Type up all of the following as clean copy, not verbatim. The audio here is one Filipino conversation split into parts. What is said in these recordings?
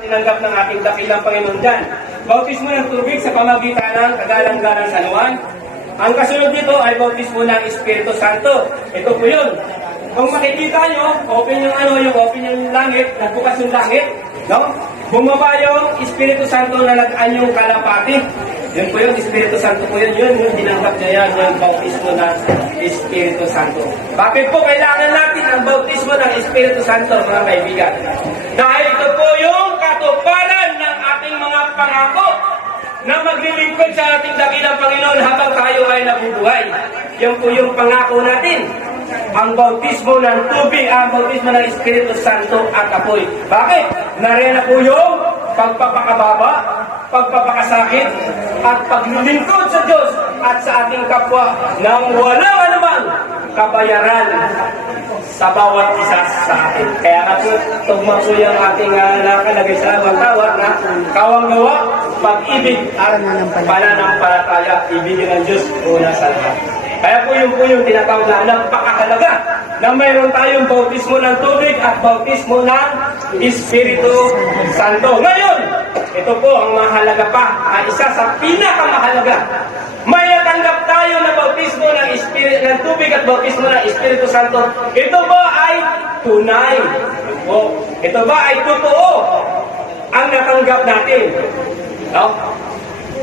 Tinanggap ng ating dakilang Panginoon dyan. Bautismo ng tubig sa pamagitan ng kagalang-galang San Juan. Ang kasunod nito ay bautismo ng Espiritu Santo. Ito po yun. Kung makikita nyo, open yung langit, nagbukas yung langit, no? Bumaba yung Espiritu Santo na nag-anyong kalapati. Yun po yung Espiritu Santo po yun. Yun yung tinanggap niya yan, yung bautismo ng Espiritu Santo. Bakit po kailangan natin ang bautismo ng Espiritu Santo, mga kaibigan? Dahil ito po yung katuparan ng ating mga pangako na maglilingkod sa ating dakilang Panginoon habang tayo ay nabubuhay. Yan po yung pangako natin. Ang bautismo ng tubig, ang bautismo ng Espiritu Santo at apoy. Bakit? Nariyan na po yung pagpapakababa, pagpapakasakit, at paglilingkod sa Diyos at sa ating kapwa nang walang anumang kabayaran sa bawat isa sa atin. Kaya nga po, tugma po yung ating nakalagay sa tawag na kawang gawa, pag-ibig at pananampalataya, ibigin ng Diyos una sa lahat. Kaya po yung tinatawag na napakahalaga na mayroon tayong bautismo ng tubig at bautismo ng Espiritu Santo. Ngayon, ito po ang mahalaga pa, isa sa pinakamahalaga. May natanggap tayo na bautismo ng tubig at bautismo ng Espiritu Santo. Ito ba ay tunay? O ito ba ay totoo ang natanggap natin? No?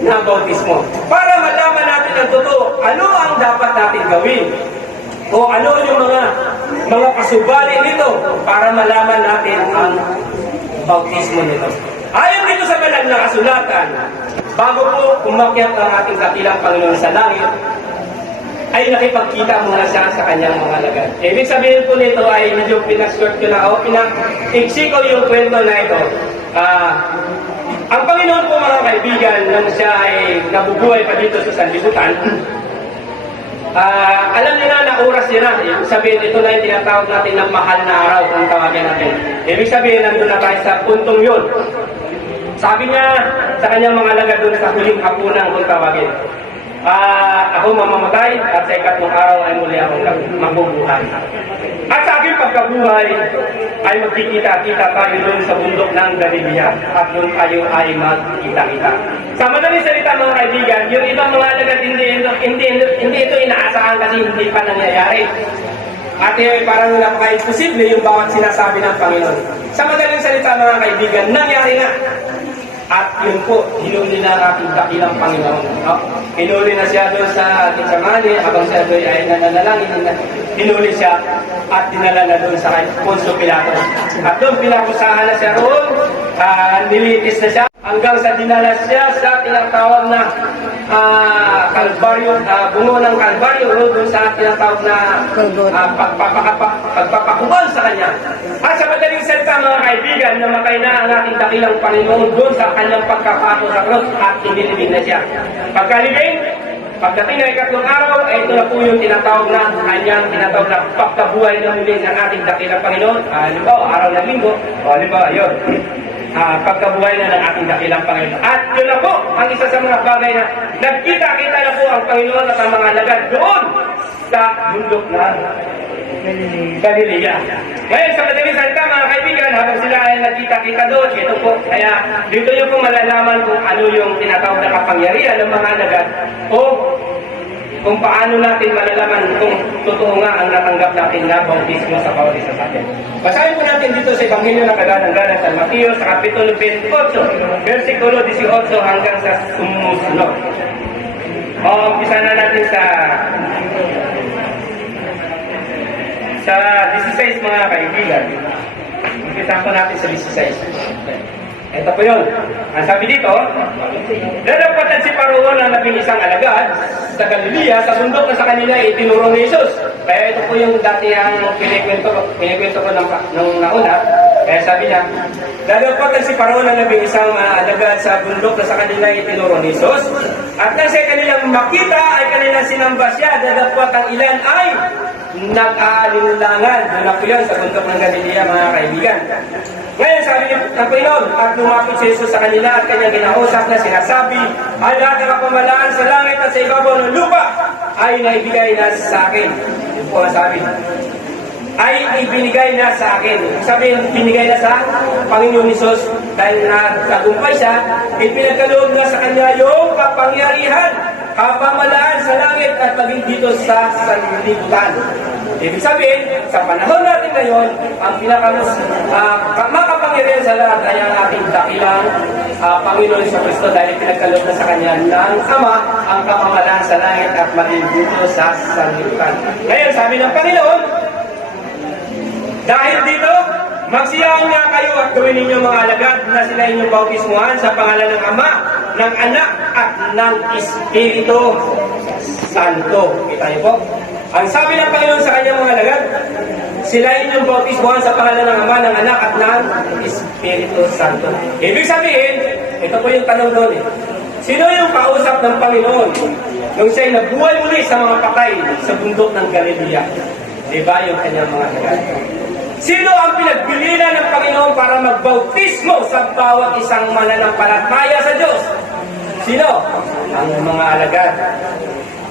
Na bautismo. Para malaman natin ang totoo, ano ang dapat natin gawin? O ano yung mga kasubali nito para malaman natin ang bautismo nito? Ayon dito sa banal na kasulatan, bago po umakyat ang ating dakilang Panginoon sa langit, ay nakipagkita muna siya sa kanyang mga alagad. Ibig sabihin po nito ay medyo pinaskort ko na o pinag-iksi ko yung kwento na ito. Ang Panginoon po mga kaibigan, nang siya ay nabubuhay pa dito sa sanlibutan, alam nila na oras niya na. Ibig sabihin, ito na yung tinatawag natin ng mahal na araw kung tawagin natin. Ibig sabihin, nandun na tayo sa puntong yun. Sabi niya sa kanyang mga alagad doon sa huling hapunan kung tawagin, ako mamamatay at sa ikatlong araw ay muli akong mabubuhay. At sa aking pagkabuhay ay magkikita-kita tayo doon sa bundok ng Galilea at doon tayo ay magkita-kita. Sa madaling salita mga kaibigan, yung ibang mga alagad hindi ito inaasahan kasi hindi pa nangyayari. At parang napaka-imposible yung bawat sinasabi ng Panginoon. Sa madaling salita mga kaibigan, nangyari nga. At yun po, hinuli na ating dakilang Panginoon. No? Hinuli na siya doon sa Getsemani, habang siya doon ay nananalangin, hinuli siya at dinala na doon sa Poncio Pilato. At doon pinakusahan na siya roon, nilitis na siya, hanggang sa dinala siya sa tinatawag na Kalbaryo, bungo ng Kalbaryo, doon sa tinatawag na pagpapakubal sa kanya. At sa madaling salita mga kaibigan, namatay na ang ating dakilang Panginoon doon sa kanyang pagkapako sa cross at inilibing na siya. Pagkalibing, pagdating ng ikatlong araw, ito na po yung tinatawag na kanyang tinatawag na pagkabuhay na muli ng ating dakilang Panginoon. Halimbawa, araw ng linggo, o halimbawa, yun. Pagkabuhay na ng ating dakilang Panginoon. At yun na po, ang isa sa mga bagay na nagkita-kita na po ang Panginoon at ang mga alagad doon sa bundok na Galilea. Ngayon, sa madaling salita mga kaibigan, habang sila ay nagkita-kita doon, ito po, kaya dito nyo po malalaman kung ano yung tinatawag na kapangyarihan ng mga alagad o kung paano natin malalaman kung totoo nga ang natanggap natin na bautismo sa bawat isa sa atin. Basahin po natin dito sa Ebanghelyo ng Kagalang-galang San Mateo sa Kapitulo 28, versikulo 18 hanggang sa sumusunod. Umpisa na natin sa 16 mga kaibigan. Umpisa po natin sa 16. Ito po yun. Ang sabi dito, dadapatan si Paroon ng 11 alagad sa Galilea, sa bundok na sa kanila itinuro ni Jesus. Kaya ito po yung dati ang pinikwento ko nung nauna. Kaya sabi niya, dadapatan si Paroon ng 11 alagad sa bundok na sa kanila itinuro ni Jesus. At nang sa kanilang makita ay kanilang sinamba siya, dadapat ang ilan ay nag-aalinlangan. Doon na po yun sa bundok ng Galilea mga kaibigan. Ngayon sabi niya ng Panginoon, at lumapit si Jesus sa kanila at kanyang ginausap na sinasabi, ang lahat ng kapamalaan sa langit at sa ibabaw ng lupa ay naibigay na sa akin. Yun po ang sabi. ay ibinigay na sa akin. Sabihin, binigay na sa Panginoon Hesus dahil nagtagumpay siya, ipinagkaloob na sa kanya yung kapangyarihan, kapamalaan sa langit at maging dito sa sanlibutan. Ibig sabihin, sa panahon natin ngayon, ang makapangyarihan sa lahat ay ang ating dakilang Panginoon sa Kristo dahil pinagkaloob na sa kanya ng Ama ang kapamalaan sa langit at maging dito sa sanlibutan. Ngayon, sabi ng Panginoon, dahil dito, magsiyahan nga kayo at gawin ninyo mga alagad na sila inyong bautismuhan sa pangalan ng Ama, ng Anak at ng Espiritu Santo. Kita niyo po? Ang sabi ng Panginoon sa kanyang mga alagad, sila inyong bautismuhan sa pangalan ng Ama, ng Anak at ng Espiritu Santo. Ibig sabihin, ito po yung tanong doon sino yung kausap ng Panginoon nung siya'y nabuhay muli sa mga patay sa bundok ng Galilea? Diba yung kanyang mga alagad? Sino ang pinagbilinan ng Panginoon para magbautismo sa bawat isang mananampalataya sa Diyos? Sino? Ang mga alagad.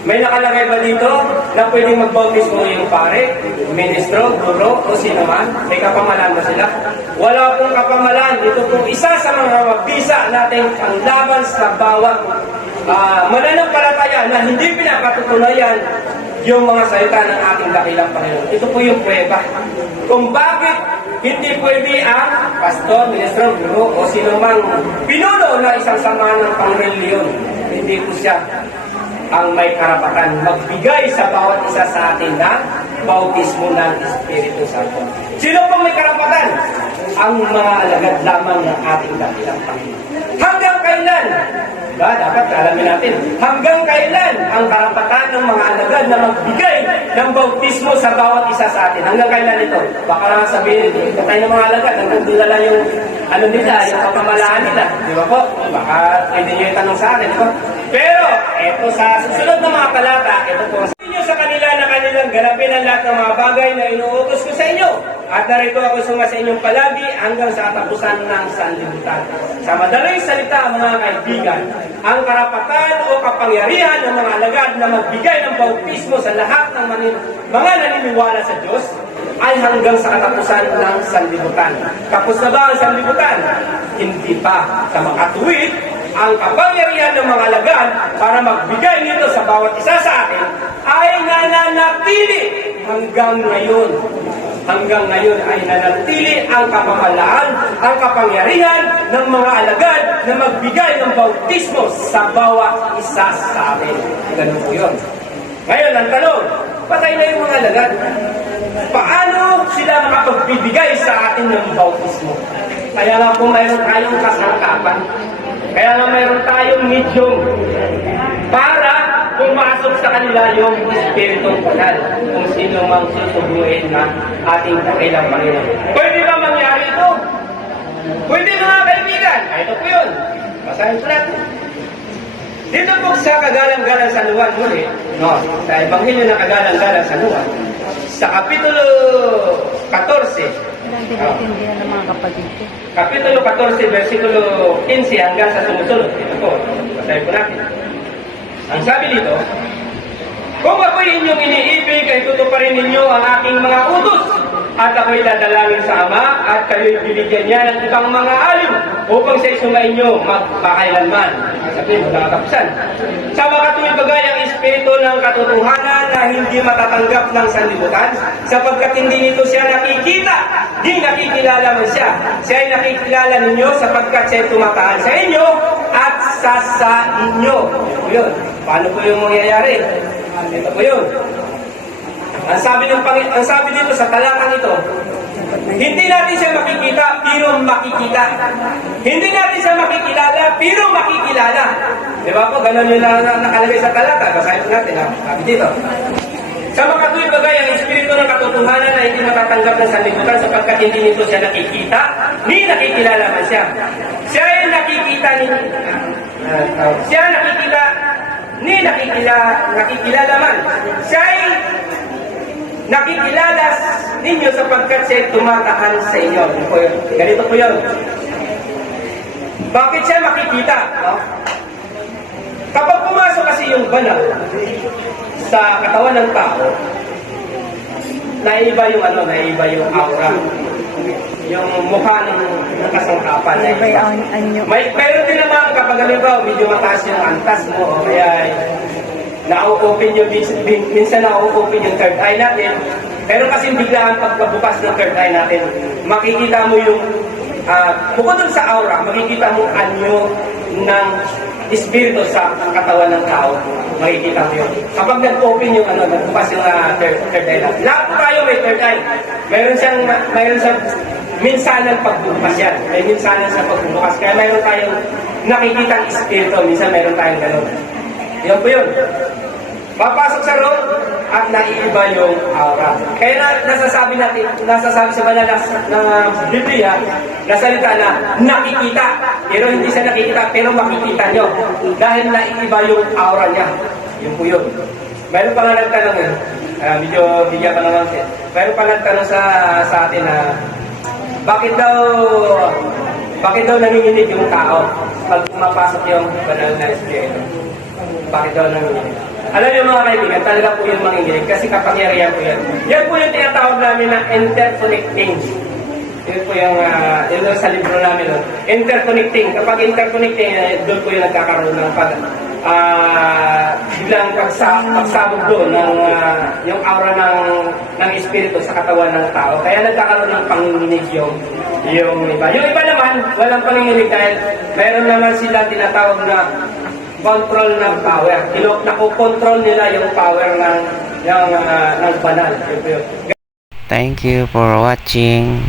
May nakalagay ba dito na pwedeng magbautismo yung pare, ministro, guro, o sino man? May kapamalan ba sila? Wala pong kapamalan. Ito pong isa sa mga mabisa nating panglaban sa bawat mananampalataya na hindi pinapatutunayan yung mga salita ng ating dakilang Panginoon. Ito po yung prueba kung bakit hindi pwede ang pastor, ministro, guro, o sino mang pinuno na isang sama ng pangreliyon. Hindi po siya ang may karapatan magbigay sa bawat isa sa atin na bautismo ng Espiritu Santo. Sino pong may karapatan? Ang mga alagad lamang ng ating dakilang Panginoon. Hanggang kailan? Diba? Dapat alamin natin. Hanggang kailan ang karapatan ng mga alagad na magbigay ng bautismo sa bawat isa sa atin? Hanggang kailan ito? Baka lang sabihin, tayo ng mga alagad, hanggang doon na lang yung nila, yung kapamalaan nila. Di ba po? Baka pwede nyo itanong sa atin. Diba? Pero, ito sa susunod na mga talata, ito po inyo sa kanila na kanilang ganapin ang lahat ng mga bagay na inuutos ko sa inyo. At narito ako suma sa inyong palagi hanggang sa katapusan ng sanlibutan. Sa madaling salita, mga kaibigan, ang karapatan o kapangyarihan ng mga alagad na magbigay ng bautismo sa lahat ng mga naniniwala sa Diyos ay hanggang sa katapusan ng sanlibutan. Tapos na ba ang sanlibutan? Hindi pa. Sa makatuwid, ang kapangyarihan ng mga alagad para magbigay nito sa bawat isa sa atin ay nananatili hanggang ngayon. Hanggang ngayon ay nanatili ang kapamalaan, ang kapangyarihan ng mga alagad na magbigay ng bautismo sa bawat isa sa atin. Ganun po yun. Ngayon, ang tanong, patay na yung mga alagad. Paano sila makapagbibigay sa atin ng bautismo? Kaya nga po mayroon tayong kasangkapan. Kaya nga mayroon tayong medium para pumasok sa kanila yung Espiritong Banal kung sino mang susubuhin na ating dakilang Panginoon. Pwede ba mangyari ito? Pwede mga kaibigan. Ito po yun. Basahin po natin. Dito po sa Kagalang-galang San Juan muli, sa Ebanghelyo ng Kagalang-galang San Juan, sa Kapitulo 14, ng mga kapatid ko. Kapitulo 14, versikulo 15 hanggang sa sumusunod. Ito po, basahin po natin. Ang sabi dito, kung ako'y inyong iniibig, ay tutuparin ninyo ang aking mga utos, at ako'y dadalangin sa Ama, at kayo'y binigyan niya ng ibang mga aliw, upang siya'y sumainyo magpakailanman. Sabihin, magkakapusan. Sa makatuwid bagay ang Espiritu ng katotohanan na hindi matatanggap ng sanlibutan, sapagkat hindi nito siya nakikita, di nakikilala man siya. Siya ay nakikilala ninyo sapagkat siya tumataan sa inyo at sa inyo. Ito yun. Paano po yung mangyayari? Ito po yun. Ang sabi dito sa talatang ito, hindi natin siya makikita, pero makikita. Hindi natin siya makikilala, pero makikilala. Di ba po? Ganun yung nakalagay sa talata. Basahin po natin. Sabi dito. Sa makatuwid bagay ang Espiritu ng katotohanan na hindi matatanggap ng sanlibutan sapagkat hindi nito siya nakikita, ni nakikilala man siya. Siya ay nakikita ni siya nakikita ni nakikilala man. Siya ay nakikilala ninyo sapagkat siya ay tumatahan sa inyo. Ganito po yun. Bakit siya makikita? Kapag pumasok kasi yung banal sa katawan ng tao, naiiba yung naiiba yung aura. Yung mukha ng kasangkapan. Iba yung anyo. Meron din naman kapag halimbawa medyo mataas yung antas mo, o kaya na-open yung, minsan na-open yung third eye natin. Pero kasi biglaan pagpabukas ng third eye natin, makikita mo yung, bukod dun sa aura, makikita mo anyo ng espiritu sa katawan ng tao. Makikita mo yun. Kapag nag-open yung nagbukas yung third eye natin. Lahat po tayo may third eye. Meron siyang minsanan pagbubukas yan. May minsanan sa pagbubukas. Kaya meron tayong nakikita espiritu. Minsan meron tayong gano'n. Yan po yun. Papasok sa room at naiiba yung aura. Kaya nasasabi sa banal na Biblia, na salita na nakikita. Pero hindi siya nakikita, pero makikita nyo. Dahil naiiba yung aura niya. Yun po yun. Meron pa nga nagtanong yun. Medyo bigyan pa naman siya. Meron pa nagtanong sa atin na bakit daw nanginginig yung tao pag pumapasok yung banal na espiritu? Bakit daw nanginginig? Alam niyo mga kaibigan, talaga po yung manginginig kasi kapangyarihan po yan. Yan po yung tinatawag namin na interconnecting. Yun po yung sa libro namin. Interconnecting. Kapag interconnecting, doon po yung nagkakaroon ng biglang pagsabog doon ng yung aura ng espiritu sa katawan ng tao. Kaya nagkakaroon ng panginginig yung iba. Yung iba naman, walang panginginig dahil meron naman sila tinatawag na control ng power. Nakokontrol nila yung power ng banal. Thank you for watching.